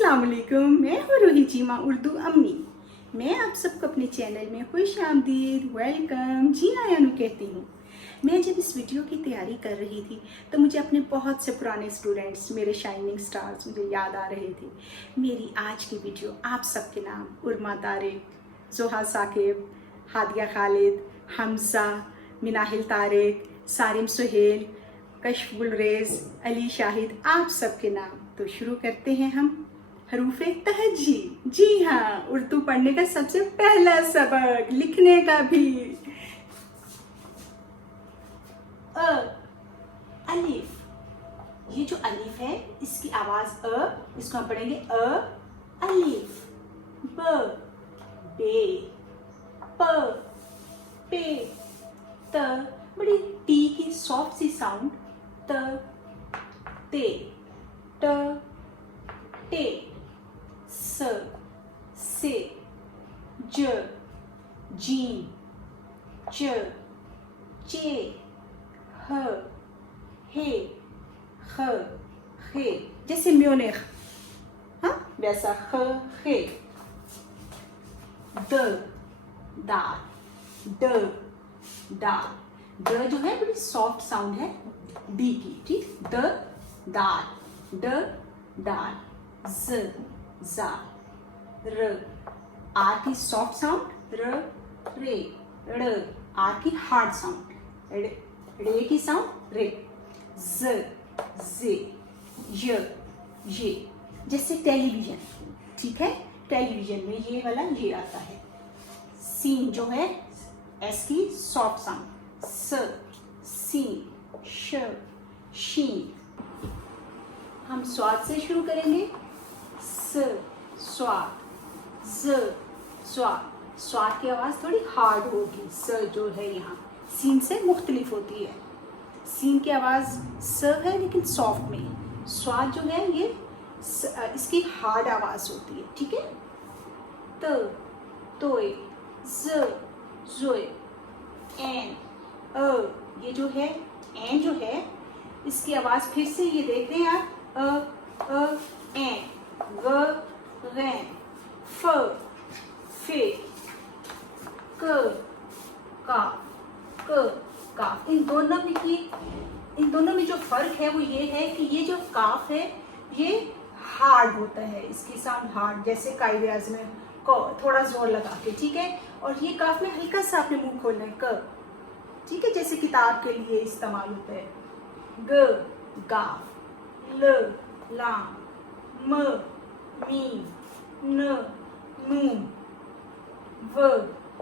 अस्सलाम वालेकुम, मैं हूँ रूही चीमा उर्दू अम्मी। मैं आप सबको अपने चैनल में खुश आमदीद, वेलकम, जी आयानू कहती हूँ। मैं जब इस वीडियो की तैयारी कर रही थी तो मुझे अपने बहुत से पुराने स्टूडेंट्स, मेरे शाइनिंग स्टार्स मुझे याद आ रहे थे। मेरी आज की वीडियो आप सबके नाम उर्मा तारिक, जोहा साकिब, हादिया खालिद, हमजा, मिनाहिल तारिक, सारिम सुहेल, कश्फ गुलरेज, अली शाहिद, आप सबके नाम। तो शुरू करते हैं हम हरूफे तहज्जी। जी हाँ, उर्दू पढ़ने का सबसे पहला सबक, लिखने का भी। अ, अलिफ। ये जो अलिफ है इसकी आवाज इसको हम पढ़ेंगे अलिफ। ब, बे, प, पे, त, बड़ी टी की सॉफ्ट सी साउंड, त, ते, ट, टे, स, से, ज, जीम, च, चे, ह, हे, ख, खे, जैसे म्यूनिख, हाँ वैसा ख, खे। द, दा, ड, डा। द जो है बड़ी सॉफ्ट साउंड है डी की, ठीक। द, दार, ड, डार, ज, जा, र, आर की सॉफ्ट साउंड र, रे, ड़, आर की हार्ड साउंड रे की साउंड रे, ज, जे, ये। जैसे टेलीविजन, ठीक है, टेलीविजन में ये वाला ये आता है। सीन जो है एस की सॉफ्ट साउंड, स, सीन, श, शीन। हम स्वाद से शुरू करेंगे। स, स्वाद, ज, स्वाद। स्वाद की आवाज थोड़ी हार्ड होगी, स जो है यहाँ सीन से मुख्तलिफ होती है। सीन की आवाज स है लेकिन सॉफ्ट में। स्वाद जो है ये इसकी हार्ड आवाज होती है, ठीक है। त, तोय, ज, जोय, एन, ये जो है एन जो है इसकी आवाज फिर से ये देख रहे हैं आप, एन, ग, गैन, फ, फे, क, काफ। इन दोनों में जो फर्क है वो ये है कि ये जो काफ है ये हार्ड होता है, इसकी साउंड हार्ड, जैसे कायदे आज़म में थोड़ा जोर लगा के, ठीक है। और ये काफ में हल्का सा आपने मुंह खोलना है, क, ठीक है, जैसे किताब के लिए इस्तेमाल होता है। ग, गाफ, ल, लाम, म, मीम, न, नून, व,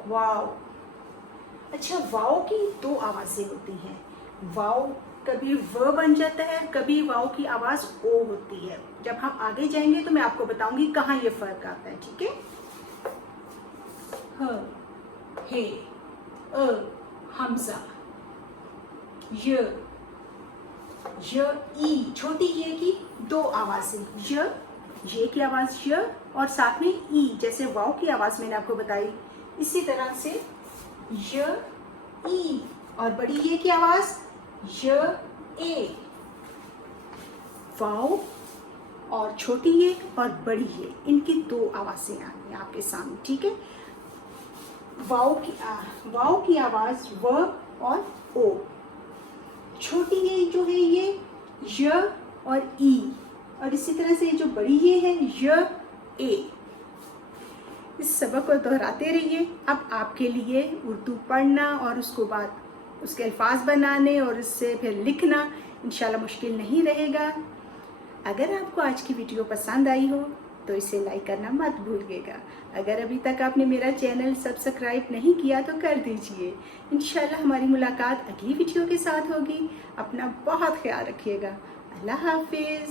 वाव। अच्छा, वाव की दो आवाजें होती हैं। वाव कभी व बन जाता है, कभी वाव की आवाज ओ होती है। जब हम आगे जाएंगे तो मैं आपको बताऊंगी कहाँ ये फर्क आता है, ठीक है। ह, हे, हमजा, य, ई, छोटी ये की दो आवाजें, ये की आवाज य और साथ में ई, जैसे वाव की आवाज मैंने आपको बताई, इसी तरह से य, ई, और बड़ी ये की आवाज य, ए। वाव और छोटी ये और बड़ी ये, इनकी दो आवाजें आ रही हैं आपके सामने, ठीक है। वाव की आवाज व और ओ, छोटी ये जो है ये य और ई, और इसी तरह से जो बड़ी ये है य, ए। इस सबक को दोहराते रहिए। अब आपके लिए उर्दू पढ़ना और उसको बाद उसके अल्फाज बनाने और उससे फिर लिखना इंशाल्लाह मुश्किल नहीं रहेगा। अगर आपको आज की वीडियो पसंद आई हो तो इसे लाइक करना मत भूलिएगा। अगर अभी तक आपने मेरा चैनल सब्सक्राइब नहीं किया तो कर दीजिए। इंशाल्लाह हमारी मुलाकात अगली वीडियो के साथ होगी। अपना बहुत ख्याल रखिएगा। अल्लाह हाफिज़।